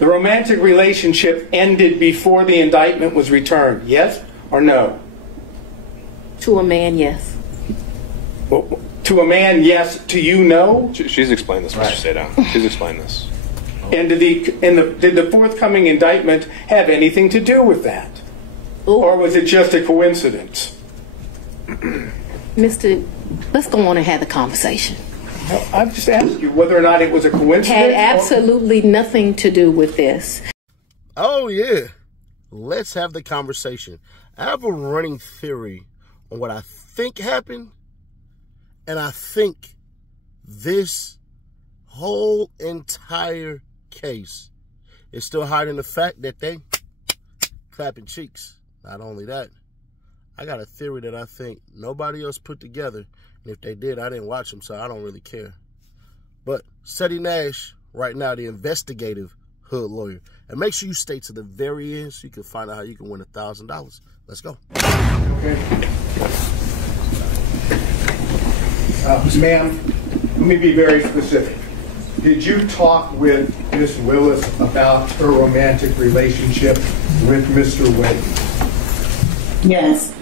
The romantic relationship ended before the indictment was returned, yes or no? To a man, yes. Well, to a man, yes. To you, no? She's explained this, Mr. Sedan. She's explained this. And did the forthcoming indictment have anything to do with that? Ooh. Or was it just a coincidence? Mr., let's go on and have the conversation. No, I've just asked you whether or not it was a coincidence. Had absolutely nothing to do with this. Oh, yeah. Let's have the conversation. I have a running theory on what I think happened, and I think this whole entire case is still hiding the fact that they clapping cheeks. Not only that, I got a theory that I think nobody else put together. And if they did, I didn't watch them, so I don't really care. But Seti Nash, right now, the investigative hood lawyer. And make sure you stay to the very end so you can find out how you can win $1,000. Let's go. Okay. Ma'am, let me be very specific. Did you talk with Ms. Willis about her romantic relationship with Mr. Wade? Yes.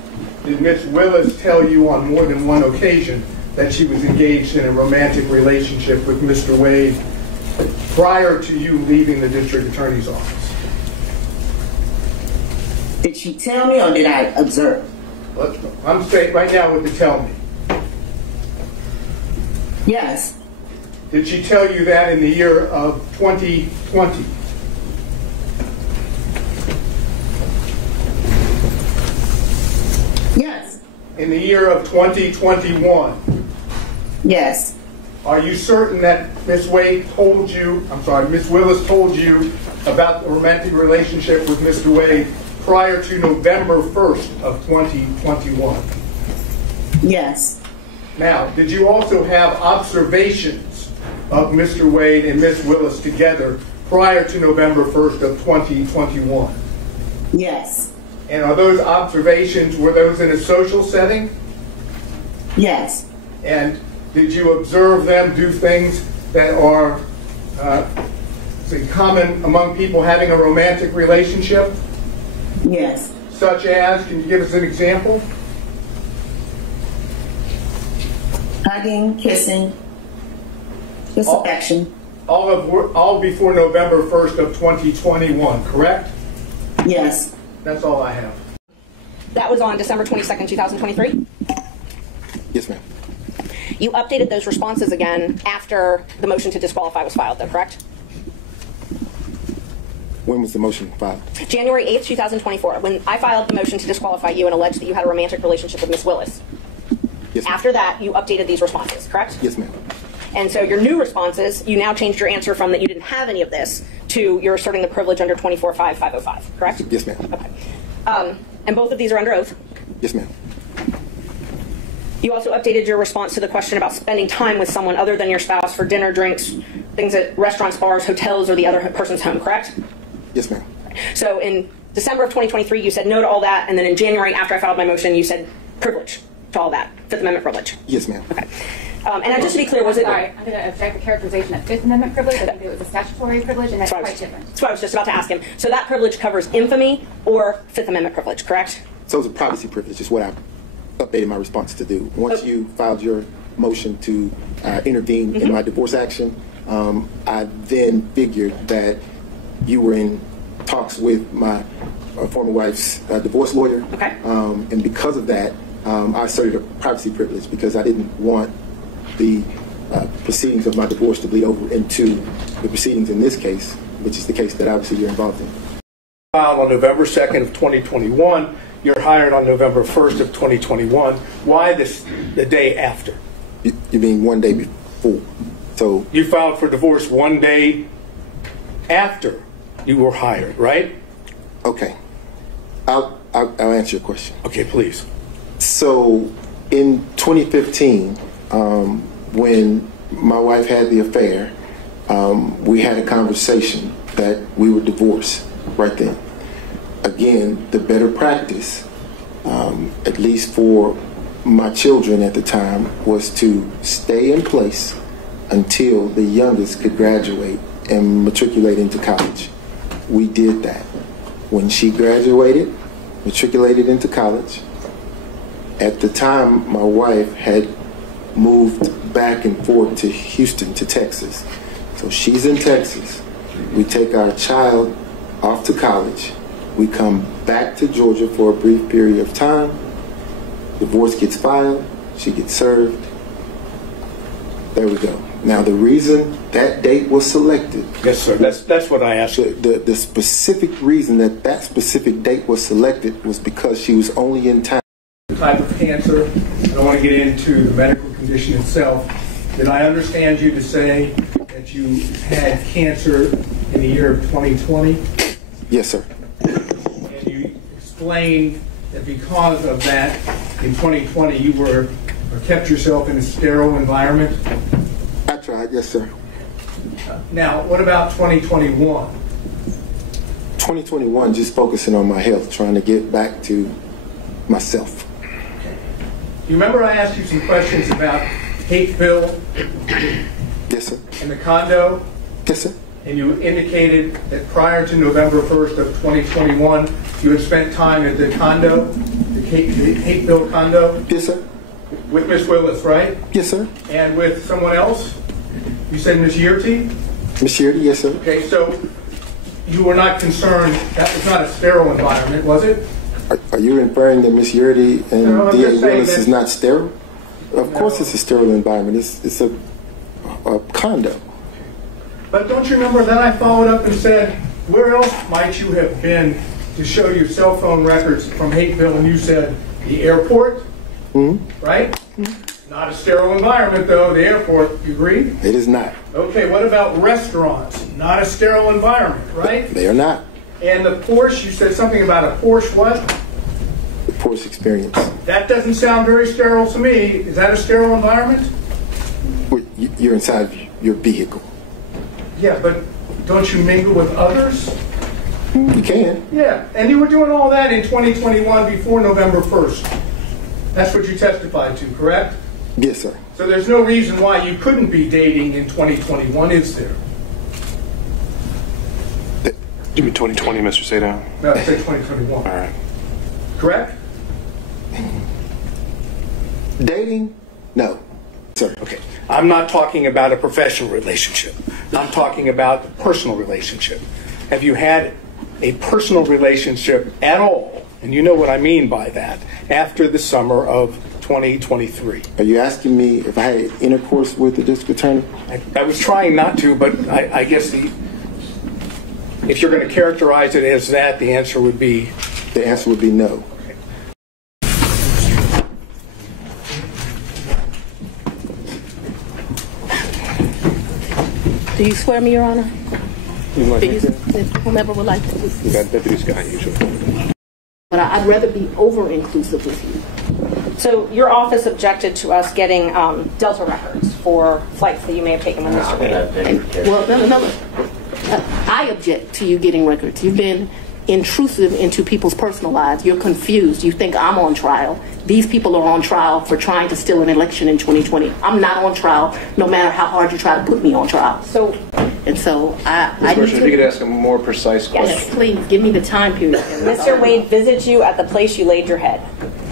Did Ms. Willis tell you on more than one occasion that she was engaged in a romantic relationship with Mr. Wade prior to you leaving the district attorney's office? Did she tell me or did I observe? I'm saying right now what to tell me. Yes. Did she tell you that in the year of 2020? Yes. In the year of 2021? Yes. Are you certain that Ms. Willis told you about the romantic relationship with Mr. Wade prior to November 1st of 2021? Yes. Now, did you also have observations of Mr. Wade and Ms. Willis together prior to November 1st of 2021? Yes. And are those observations, were those in a social setting? Yes. And did you observe them do things that are common among people having a romantic relationship? Yes. Such as, can you give us an example? Hugging, kissing, just affection. All before November 1st of 2021, correct? Yes. That's all I have. That was on December 22nd, 2023? Yes, ma'am. You updated those responses again after the motion to disqualify was filed, though, correct? When was the motion filed? January 8th, 2024, when I filed the motion to disqualify you and alleged that you had a romantic relationship with Ms. Willis. Yes, ma'am. After that, you updated these responses, correct? Yes, ma'am. And so your new responses, you now changed your answer from that you didn't have any of this to you're asserting the privilege under 24-5-505, correct? Yes, ma'am. Okay. And both of these are under oath? Yes, ma'am. You also updated your response to the question about spending time with someone other than your spouse for dinner, drinks, things at restaurants, bars, hotels, or the other person's home, correct? Yes, ma'am. So in December of 2023, you said no to all that, and then in January, after I filed my motion, you said privilege to all that, Fifth Amendment privilege. Yes, ma'am. Okay. And just to be clear, was it... Sorry, I'm going to object the characterization of Fifth Amendment privilege. I think it was a statutory privilege, and that's quite different. That's what I was just about to ask him. So that privilege covers infamy or Fifth Amendment privilege, correct? So it's a privacy privilege is what I updated my response to do. Once you filed your motion to intervene in my divorce action, I then figured that you were in talks with my former wife's divorce lawyer. Okay. And because of that, I asserted a privacy privilege because I didn't want the proceedings of my divorce to bleed over into the proceedings in this case, which is the case that obviously you're involved in. Filed on November 2nd of 2021. You're hired on November 1st of 2021. Why the day after? You mean one day before? So you filed for divorce one day after you were hired, right? Okay. I'll answer your question. Okay, please. So in 2015, when my wife had the affair, we had a conversation that we would divorce right then. Again, the better practice, at least for my children at the time, was to stay in place until the youngest could graduate and matriculate into college. we did that. When she graduated, matriculated into college, at the time my wife had moved back and forth to Houston, to Texas. So she's in Texas. We take our child off to college. We come back to Georgia for a brief period of time. Divorce gets filed. She gets served. There we go. Now, the reason that date was selected. Yes, sir. That's what I asked. The specific reason that specific date was selected was because she was only in town. Type of cancer. I don't want to get into the medical condition itself. Did I understand you to say that you had cancer in the year of 2020? Yes, sir. And you explained that because of that, in 2020, you were or kept yourself in a sterile environment? I tried, yes, sir. Now, what about 2021? 2021, just focusing on my health, trying to get back to myself. You remember I asked you some questions about Hateville? Yes, sir. And the condo? Yes, sir. And you indicated that prior to November 1st of 2021, you had spent time at the condo, the Hateville condo? Yes, sir. With Miss Willis, right? Yes, sir. And with someone else? You said Miss Yurty? Miss Yurty, yes, sir. Okay, so you were not concerned, that was not a sterile environment, was it? Are you inferring that Miss Yurty and No, D.A. just saying Willis that- is not sterile? Of No. course it's a sterile environment. It's a condo. But don't you remember then I followed up and said, where else might you have been to show your cell phone records from Hateville? And you said, the airport, right? Not a sterile environment though, the airport, you agree? It is not. Okay, what about restaurants? Not a sterile environment, right? They are not. And the Porsche, you said something about a Porsche what? The Porsche experience. That doesn't sound very sterile to me. Is that a sterile environment? You're inside your vehicle. Yeah, but don't you mingle with others? You can. Yeah, and you were doing all that in 2021 before November 1st. That's what you testified to, correct? Yes, sir. So there's no reason why you couldn't be dating in 2021, is there? You mean 2020, Mr. Sadow? No, I said 2021. All right. Correct? Dating? No, sir. Okay. I'm not talking about a professional relationship. I'm talking about a personal relationship. Have you had a personal relationship at all, and you know what I mean by that, after the summer of 2023? Are you asking me if I had intercourse with the district attorney? I was trying not to, but I guess if you're going to characterize it as that, the answer would be? The answer would be no. Do you swear me, Your Honor? You like Do you, that? whomever would like to. That's this guy usually. But I'd rather be over-inclusive with you. So your office objected to us getting Delta records for flights that you may have taken with Mr. Wade. Well, no. I object to you getting records. You've been intrusive into people's personal lives. You're confused. You think I'm on trial. These people are on trial for trying to steal an election in 2020. I'm not on trial, no matter how hard you try to put me on trial. So I need If you could to. ask a more precise question. Yes, please give me the time period. Mr. Wade visited you at the place you laid your head.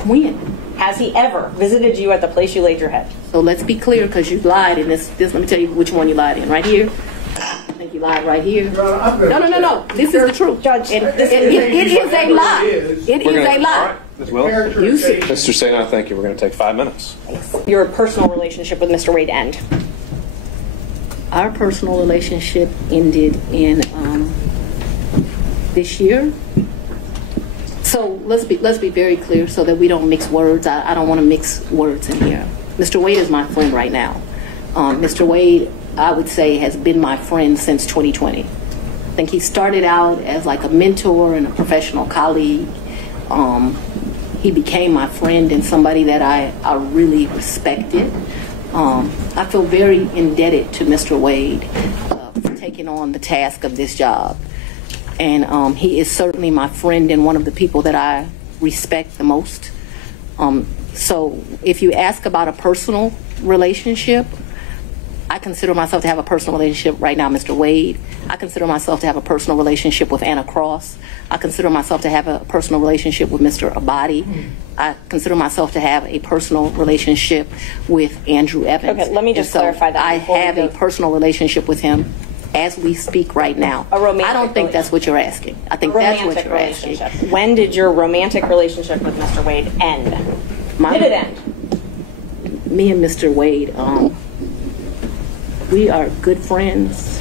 When? Has he ever visited you at the place you laid your head? So let's be clear, because you lied in this. Let me tell you which one you lied in. Right here. I think you lied right here. No. This is the truth. Judge, And it is a lie. It is a lie. Ms. Willis? You see. Mr. Sadow, thank you. We're going to take 5 minutes. Your personal relationship with Mr. Wade end. Our personal relationship ended in this year. So let's be very clear so that we don't mix words. I don't want to mix words in here. Mr. Wade is my friend right now. Mr. Wade, I would say, has been my friend since 2020. I think he started out as like a mentor and a professional colleague. He became my friend and somebody that I really respected. I feel very indebted to Mr. Wade for taking on the task of this job. And he is certainly my friend and one of the people that I respect the most. So if you ask about a personal relationship, I consider myself to have a personal relationship right now, Mr. Wade. I consider myself to have a personal relationship with Anna Cross. I consider myself to have a personal relationship with Mr. Abadi. I consider myself to have a personal relationship with Andrew Evans. Okay, let me just clarify that. I have a personal relationship with him as we speak right now. A romantic I don't think that's what you're asking. I think that's what you're asking. When did your romantic relationship with Mr. Wade end? Did it end? Me and Mr. Wade, we are good friends.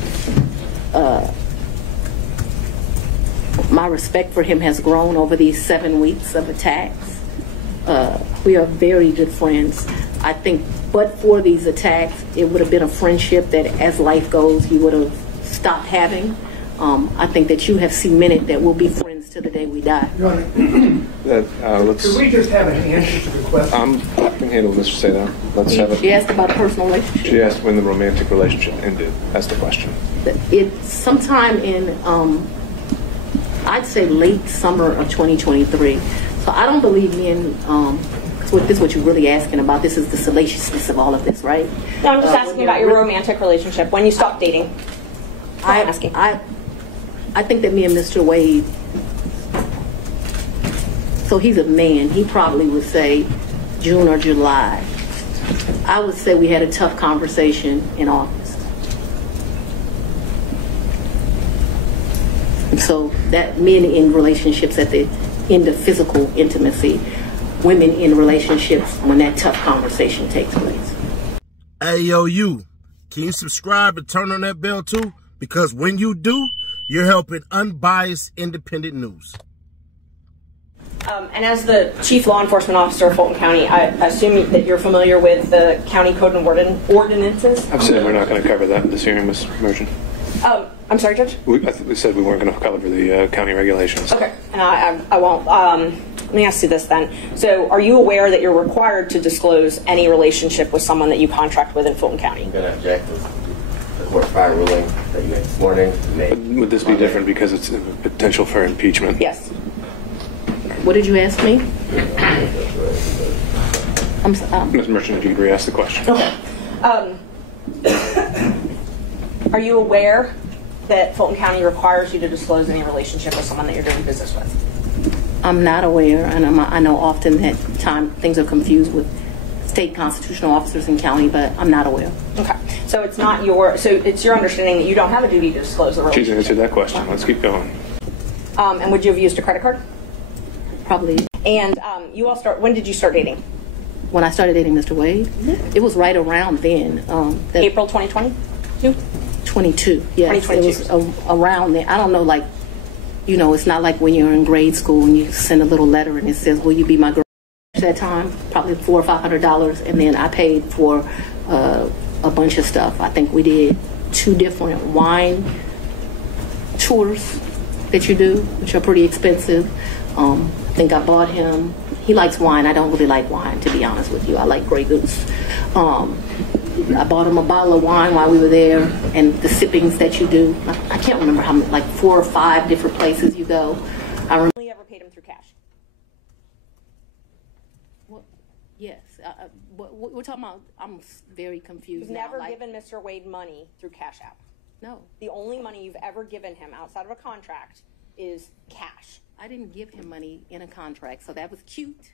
My respect for him has grown over these 7 weeks of attacks. We are very good friends. I think, but for these attacks, it would have been a friendship that, as life goes, you would have stopped having. I think that you have cemented that we'll be friends to the day we die. Could we just have an answer to the question? I can handle Mr. Sato. Let's have it. She asked about a personal relationship. She asked when the romantic relationship ended. That's the question. It's sometime in, I'd say late summer of 2023. So I don't believe me in, this is what you're really asking about. This is the salaciousness of all of this, right? No, I'm just asking about your romantic relationship. When you stopped dating. I think that me and Mr. Wade, so he's a man, he probably would say June or July. I would say we had a tough conversation in August. And so that men in relationships at the end of physical intimacy, women in relationships when that tough conversation takes place. Hey, yo, you, can you subscribe and turn on that bell too? Because when you do, you're helping unbiased, independent news. And as the Chief Law Enforcement Officer of Fulton County, I assume that you're familiar with the county code and ordinances? I've said we're not going to cover that in this hearing, Ms. Merchant. I'm sorry, Judge? I think we said we weren't going to cover the county regulations. Okay, and I won't. Let me ask you this then. So are you aware that you're required to disclose any relationship with someone that you contract with in Fulton County? I'm going to object to the court prior ruling that you made this morning. Would this be different because it's a potential for impeachment? Yes. What did you ask me? Ms. Merchant, if you could re-ask the question. Okay. Are you aware that Fulton County requires you to disclose any relationship with someone that you're doing business with? I'm not aware, and I know often that things are confused with state constitutional officers in county, but I'm not aware. Okay. So it's not so it's your understanding that you don't have a duty to disclose the relationship? She's answered that question. Let's keep going. And would you have used a credit card? Probably. And when did you start dating? When I started dating Mr. Wade, it was right around then. April 2022? 22, yes. 2022. It was around then. I don't know, it's not like when you're in grade school and you send a little letter and it says, will you be my girl? At that time, probably $400 or $500, and then I paid for a bunch of stuff. I think we did 2 different wine tours that you do, which are pretty expensive. I think I bought him, he likes wine. I don't really like wine, to be honest with you. I like Grey Goose. I bought him a bottle of wine while we were there, and the sippings that you do. I can't remember how many, 4 or 5 different places you go. I remember. You ever paid him through cash? Yes. We're talking about, I'm very confused. You've never given Mr. Wade money through Cash App? No. The only money you've ever given him outside of a contract is cash. I didn't give him money in a contract, so that was cute,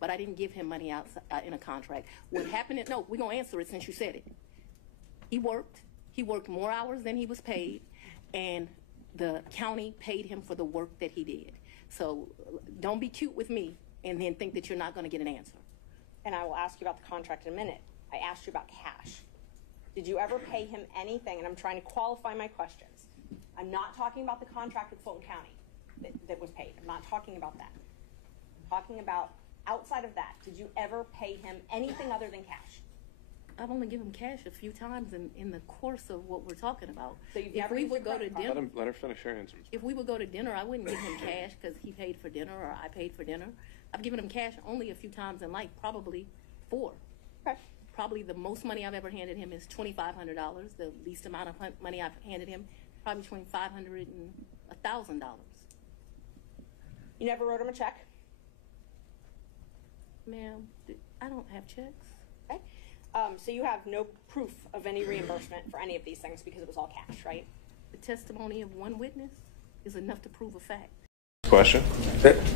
but I didn't give him money outside in a contract. What happened no, we're going to answer it since you said it. He worked more hours than he was paid, and the county paid him for the work that he did. So don't be cute with me and then think that you're not going to get an answer. And I will ask you about the contract in a minute. I asked you about cash. Did you ever pay him anything? And I'm trying to qualify my questions. I'm not talking about the contract with Fulton County that was paid. I'm not talking about that. I'm talking about outside of that. Did you ever pay him anything other than cash? I've only given him cash a few times in the course of what we're talking about. So you've never used a credit card? Let her finish her answer. If we would go to dinner, I wouldn't give him cash because he paid for dinner or I paid for dinner. I've given him cash only a few times in life, probably 4. Okay. Probably the most money I've ever handed him is $2,500. The least amount of money I've handed him, probably between $500 and $1,000. You never wrote him a check? Ma'am, I don't have checks. Okay. So you have no proof of any reimbursement for any of these things because it was all cash, right? The testimony of one witness is enough to prove a fact. Question?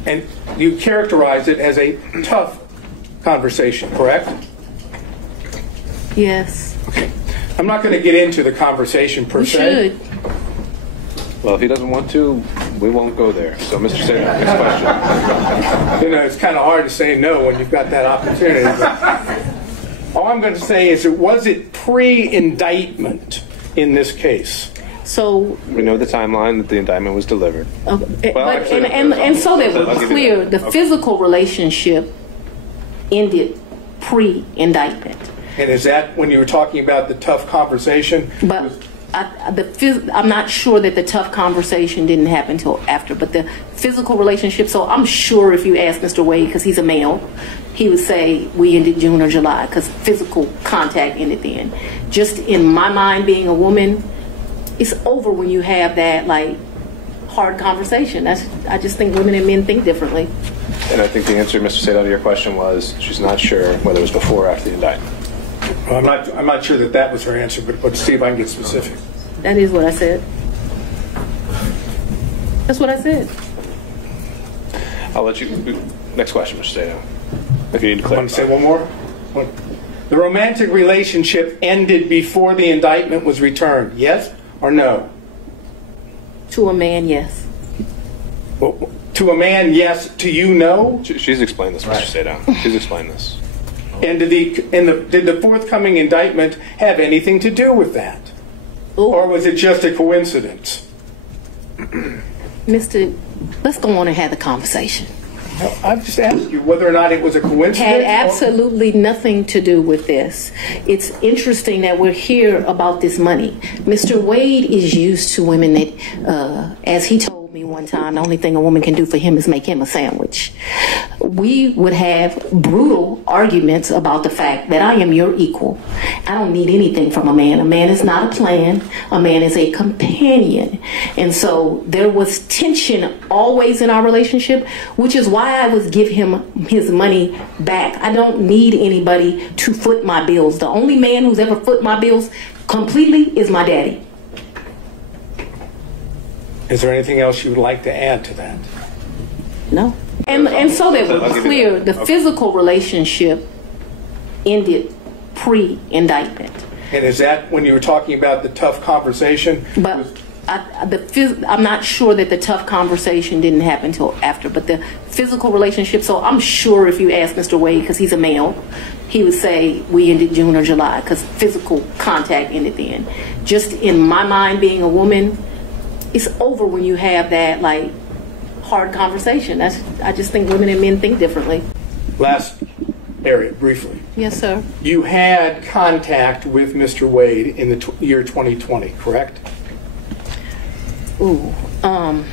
And you characterize it as a tough conversation, correct? Yes. Okay. I'm not going to get into the conversation per We se. should. Well, if he doesn't want to, we won't go there. So, Mr. Sagan, next question. You know, it's kind of hard to say no when you've got that opportunity. But all I'm going to say is, was it pre-indictment in this case? So, We know the timeline that the indictment was delivered. but, actually, and so that I'll we're give you clear, that. the Okay. physical relationship ended pre-indictment. And is that when you were talking about the tough conversation? But I'm not sure that the tough conversation didn't happen until after, but the physical relationship, so I'm sure if you ask Mr. Wade, because he's a male, he would say we ended June or July, because physical contact ended then. Just in my mind, being a woman, it's over when you have that, like, hard conversation. I just think women and men think differently. And I think the answer, Mr. Sagan, to your question was she's not sure whether it was before or after the indictment. Well, I'm not sure that was her answer, but let's see if I can get specific. That is what I said. That's what I said. I'll let you. Next question, Mr. Sagan. If you need to clarify. Want to say one more? The romantic relationship ended before the indictment was returned. Yes or no? To a man, yes. Well, to a man, yes. To you, no. She's explained this, Mr. Sagan. She's explained this. And did the forthcoming indictment have anything to do with that? Ooh. Or was it just a coincidence? Mr. Let's go on and have the conversation. No, I've just asked you whether or not it was a coincidence. Had absolutely nothing to do with this. It's interesting that we're here about this money. Mr. Wade is used to women that, as he told me one time, the only thing a woman can do for him is make him a sandwich. We would have brutal arguments about the fact that I am your equal. I don't need anything from a man. A man is not a plan. A man is a companion. And so there was tension always in our relationship, which is why I would give him his money back. I don't need anybody to foot my bills. The only man who's ever foot my bills completely is my daddy. Is there anything else you would like to add to that? No. And so that we're clear, the physical relationship ended pre-indictment. And is that when you were talking about the tough conversation? But I'm not sure that the tough conversation didn't happen until after, but the physical relationship, so I'm sure if you ask Mr. Wade, because he's a male, he would say we ended June or July, because physical contact ended then. Just in my mind, being a woman, it's over when you have that, like, hard conversation. I just think women and men think differently. Last area, briefly. Yes, sir. You had contact with Mr. Wade in the year 2020, correct? Ooh, I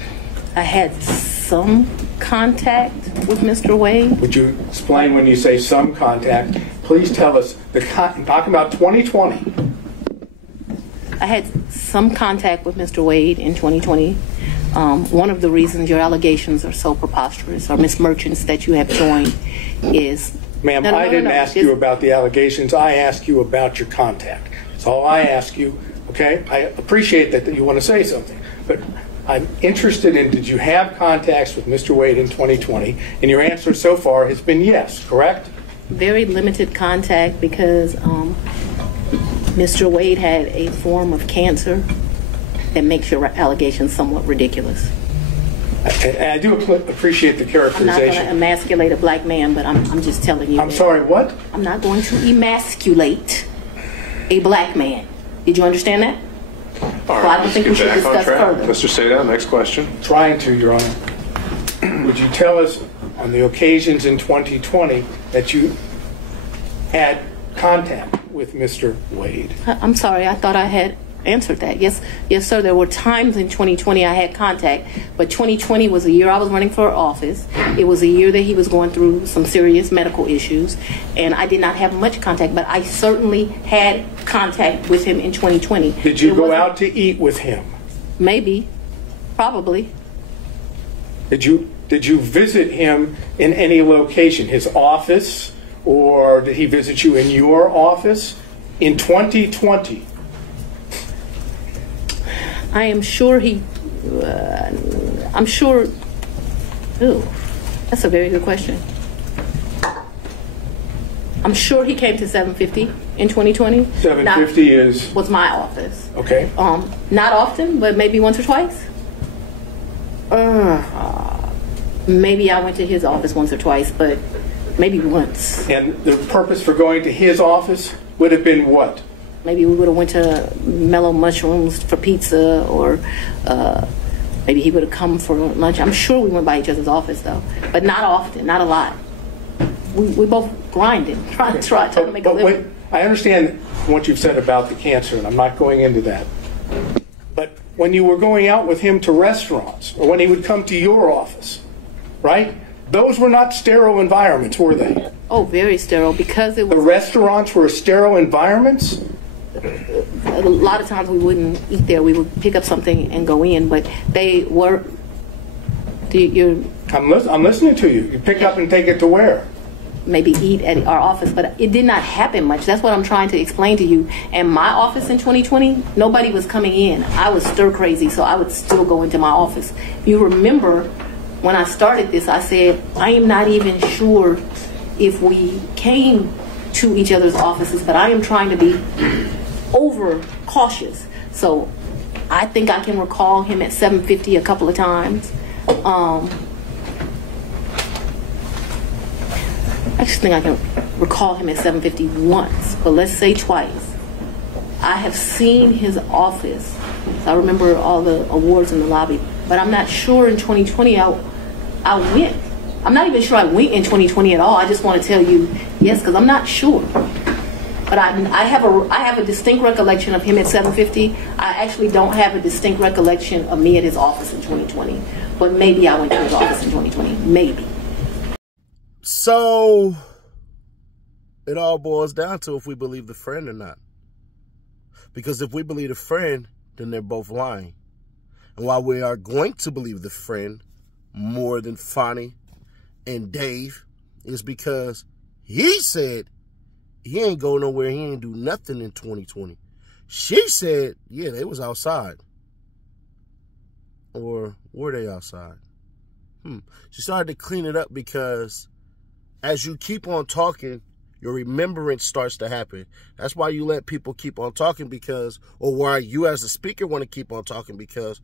had some contact with Mr. Wade. Would you explain when you say some contact? Please tell us, talking about 2020. I had some contact with Mr. Wade in 2020. One of the reasons your allegations are so preposterous, or Miss Merchants that you have joined, is... Ma'am, I didn't ask you about the allegations. I asked you about your contact. That's all I ask you, okay? I appreciate that you want to say something, but I'm interested in, did you have contacts with Mr. Wade in 2020? And your answer so far has been yes, correct? Very limited contact because Mr. Wade had a form of cancer that makes your allegations somewhat ridiculous. I do appreciate the characterization. I'm not going to emasculate a black man, but I'm just telling you. I'm sorry, what? I'm not going to emasculate a black man. Did you understand that? All right, well, I don't think we should discuss further. Mr. Seda, next question. Trying to, Your Honor. Would you tell us on the occasions in 2020 that you had contact with Mr. Wade? I'm sorry, I thought I had answered that. Yes, sir. There were times in 2020 I had contact, but 2020 was a year I was running for office. It was a year that he was going through some serious medical issues, and I did not have much contact, but I certainly had contact with him in 2020. Did you go out to eat with him? Maybe. Probably. Did you visit him in any location, his office or did he visit you in your office in 2020? I am sure he, I'm sure, ooh, that's a very good question. I'm sure he came to 750 in 2020. 750 was my office. Okay. Not often, but maybe once or twice. Maybe I went to his office once or twice, but maybe once. And the purpose for going to his office would have been what? Maybe we would have went to Mellow Mushrooms for pizza, or maybe he would have come for lunch. I'm sure we went by each other's office, though, but not often, not a lot. We both grinding, trying to make a living. I understand what you've said about the cancer, and I'm not going into that. But when you were going out with him to restaurants, or when he would come to your office, right? Those were not sterile environments, were they? Oh, very sterile, because it was... The restaurants were sterile environments? A lot of times we wouldn't eat there. We would pick up something and go in, but they were... I'm listening to you. You pick up and take it to where? Maybe eat at our office, but it did not happen much. That's what I'm trying to explain to you. And my office in 2020, nobody was coming in. I was stir crazy, so I would still go into my office. You remember when I started this, I said, I am not even sure if we came to each other's offices, but I am trying to be over cautious. So I think I can recall him at 750 a couple of times. I just think I can recall him at 750 once, but let's say twice. I have seen his office. So I remember all the awards in the lobby, but I'm not sure in 2020 I went. I'm not even sure I went in 2020 at all. I just want to tell you yes, because I'm not sure. But I have a distinct recollection of him at 750. I actually don't have a distinct recollection of me at his office in 2020. But maybe I went to his office in 2020. Maybe. So it all boils down to if we believe the friend or not. Because if we believe the friend, then they're both lying. And while we are going to believe the friend more than Fani and Dave, is because he said he ain't go nowhere, he ain't do nothing in 2020. She said, yeah, they was outside. Or were they outside? She started to clean it up because as you keep on talking, your remembrance starts to happen. That's why you let people keep on talking, because, or why you as a speaker want to keep on talking, because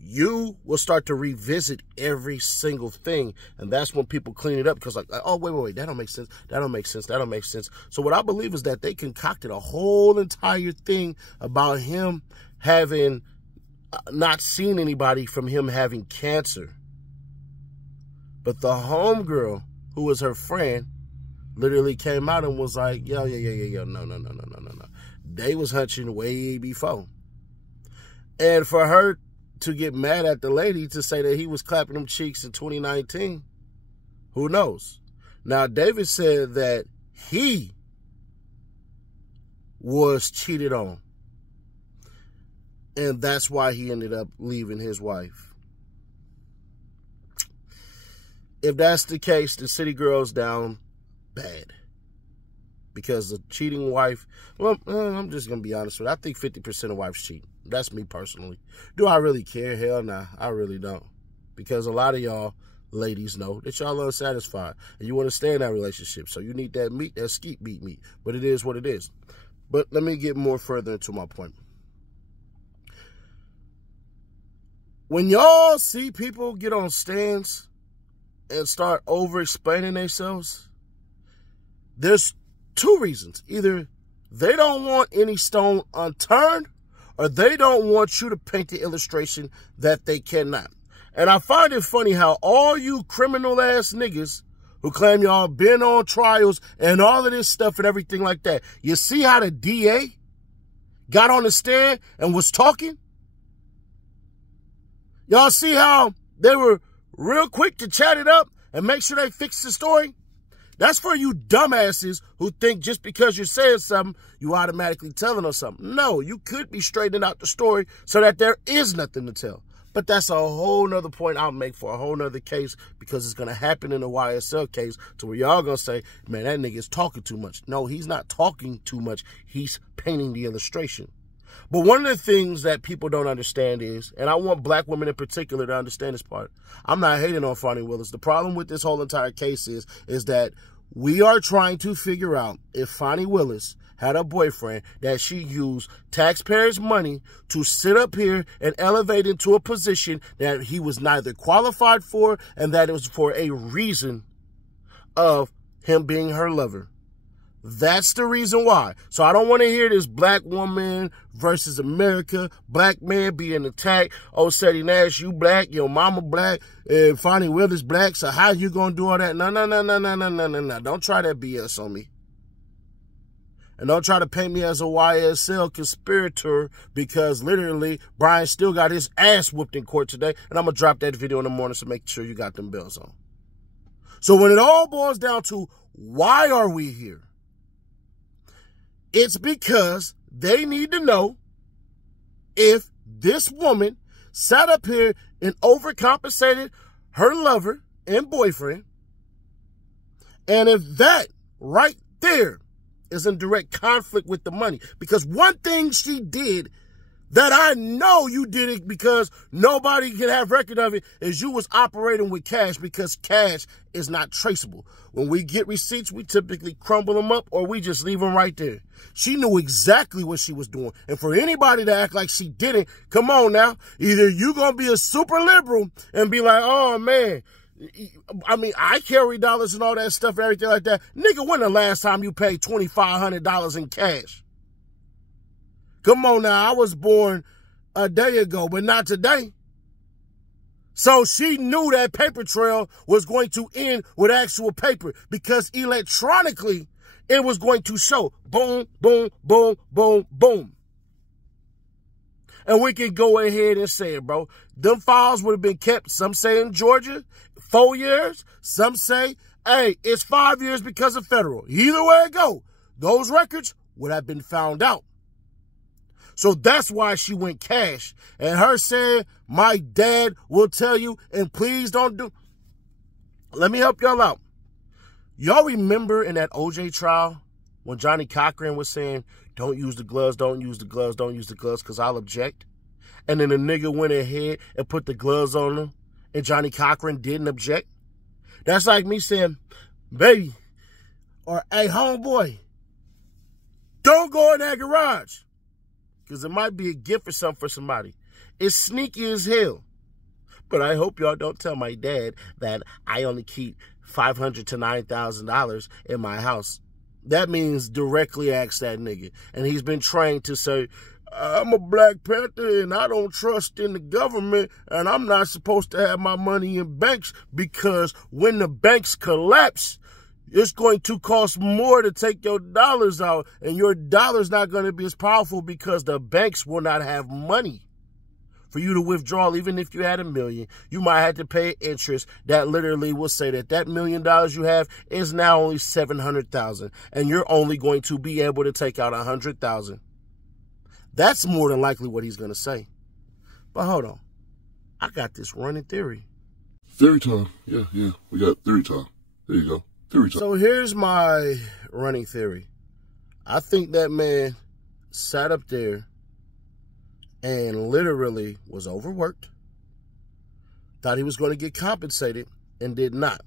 you will start to revisit every single thing. And that's when people clean it up, because like, oh, wait, that don't make sense. That don't make sense. That don't make sense. So what I believe is that they concocted a whole entire thing about him having not seen anybody from him having cancer. But the homegirl, who was her friend, literally came out and was like, yo, no. They was hunching way before. And for her to get mad at the lady to say that he was clapping them cheeks in 2019, who knows? Now, David said that he was cheated on. And that's why he ended up leaving his wife. If that's the case, the city girl's down bad. Because the cheating wife, well, I'm just going to be honest with you. I think 50% of wives cheat. That's me personally. Do I really care? Hell nah, I really don't. Because a lot of y'all ladies know that y'all unsatisfied. And you want to stay in that relationship. So you need that meat, that skeet beat meat. But it is what it is. But let me get more further into my point. When y'all see people get on stands and start over-explaining themselves, there's two reasons. Either they don't want any stone unturned, or they don't want you to paint the illustration that they cannot. And I find it funny how all you criminal-ass niggas who claim y'all been on trials and all of this stuff and everything like that, you see how the DA got on the stand and was talking? Y'all see how they were real quick to chat it up and make sure they fix the story? That's for you dumbasses who think just because you're saying something, you automatically telling us something. No, you could be straightening out the story so that there is nothing to tell. But that's a whole nother point I'll make for a whole nother case, because it's going to happen in the YSL case to where y'all going to say, man, that nigga's talking too much. No, he's not talking too much. He's painting the illustration. But one of the things that people don't understand is, and I want black women in particular to understand this part, I'm not hating on Fani Willis. The problem with this whole entire case is that we are trying to figure out if Fani Willis had a boyfriend that she used taxpayers' money to sit up here and elevate into a position that he was neither qualified for, and that it was for a reason of him being her lover. That's the reason why. So I don't want to hear this black woman versus America, black man being attacked. Oh, Sadie Nash, you black, your mama black, Fani Willis black, so how you going to do all that? No. Don't try that BS on me. And don't try to paint me as a YSL conspirator, because literally Brian still got his ass whooped in court today. And I'm going to drop that video in the morning, so make sure you got them bells on. So when it all boils down to why are we here? It's because they need to know if this woman sat up here and overcompensated her lover and boyfriend. And if that right there is in direct conflict with the money. Because one thing she did that I know you did it because nobody can have record of it is you was operating with cash, because cash is not traceable. When we get receipts, we typically crumble them up or we just leave them right there. She knew exactly what she was doing. And for anybody to act like she didn't, come on now. Either you going to be a super liberal and be like, oh, man, I mean, I carry dollars and all that stuff, everything like that. Nigga, when the last time you paid $2,500 in cash? Come on now, I was born a day ago, but not today. So she knew that paper trail was going to end with actual paper, because electronically it was going to show boom, boom, boom, boom, boom. And we can go ahead and say it, bro. Them files would have been kept, some say in Georgia, 4 years. Some say, hey, it's 5 years because of federal. Either way it go, those records would have been found out. So that's why she went cash. And her saying, my dad will tell you, and please don't do. Let me help y'all out. Y'all remember in that OJ trial when Johnny Cochran was saying, don't use the gloves, don't use the gloves, don't use the gloves, because I'll object. And then the nigga went ahead and put the gloves on him, and Johnny Cochran didn't object. That's like me saying, baby, or hey, homeboy, don't go in that garage, because it might be a gift or something for somebody. It's sneaky as hell. But I hope y'all don't tell my dad that I only keep $500 to $9,000 in my house. That means directly ask that nigga. And he's been trained to say, I'm a Black Panther and I don't trust in the government, and I'm not supposed to have my money in banks, because when the banks collapse, it's going to cost more to take your dollars out, and your dollar's not going to be as powerful because the banks will not have money for you to withdraw. Even if you had $1 million, you might have to pay interest that literally will say that $1 million you have is now only $700,000, and you're only going to be able to take out $100,000. That's more than likely what he's going to say. But hold on. I got this running theory. Theory time. Yeah. We got theory time. There you go. Theory time. So here's my running theory. I think that man sat up there and literally was overworked, thought he was going to get compensated, and did not.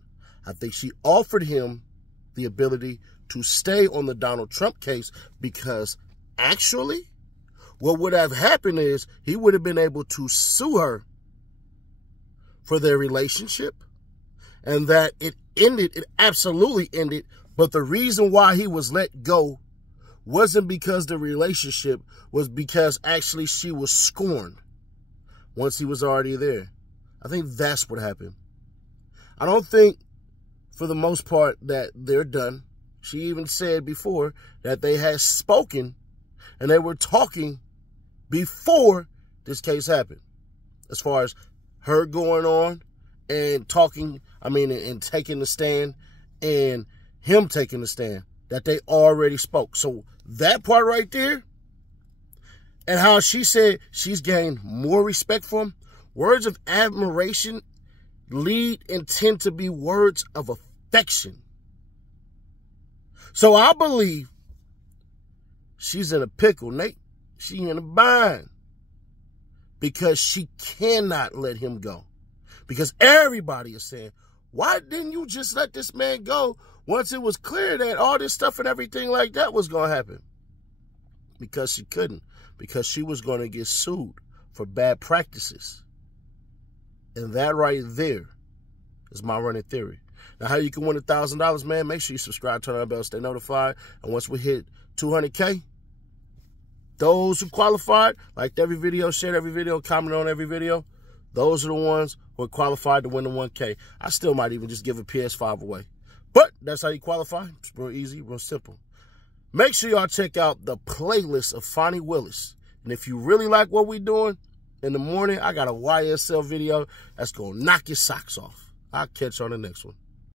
I think she offered him the ability to stay on the Donald Trump case, because actually what would have happened is he would have been able to sue her for their relationship, and that it ended, it absolutely ended, but the reason why he was let go wasn't because the relationship, was because actually she was scorned once he was already there. I think that's what happened. I don't think, for the most part, that they're done. She even said before that they had spoken and they were talking before this case happened, as far as her going on and talking, and taking the stand, and him taking the stand, that they already spoke. So that part right there, and how she said she's gained more respect for him, Words of admiration lead and tend to be words of affection. So I believe she's in a pickle, Nate. She in a bind because she cannot let him go. Because everybody is saying, why didn't you just let this man go once it was clear that all this stuff and everything like that was going to happen? Because she couldn't. Because she was going to get sued for bad practices. And that right there is my running theory. Now, how you can win $1,000, man, make sure you subscribe, turn on the bell, stay notified. And once we hit 200K, those who qualified, liked every video, shared every video, commented on every video, those are the ones who are qualified to win the 1K. I still might even just give a PS5 away. But that's how you qualify. It's real easy, real simple. Make sure y'all check out the playlist of Fani Willis. And if you really like what we're doing, in the morning, I got a YSL video that's going to knock your socks off. I'll catch you on the next one.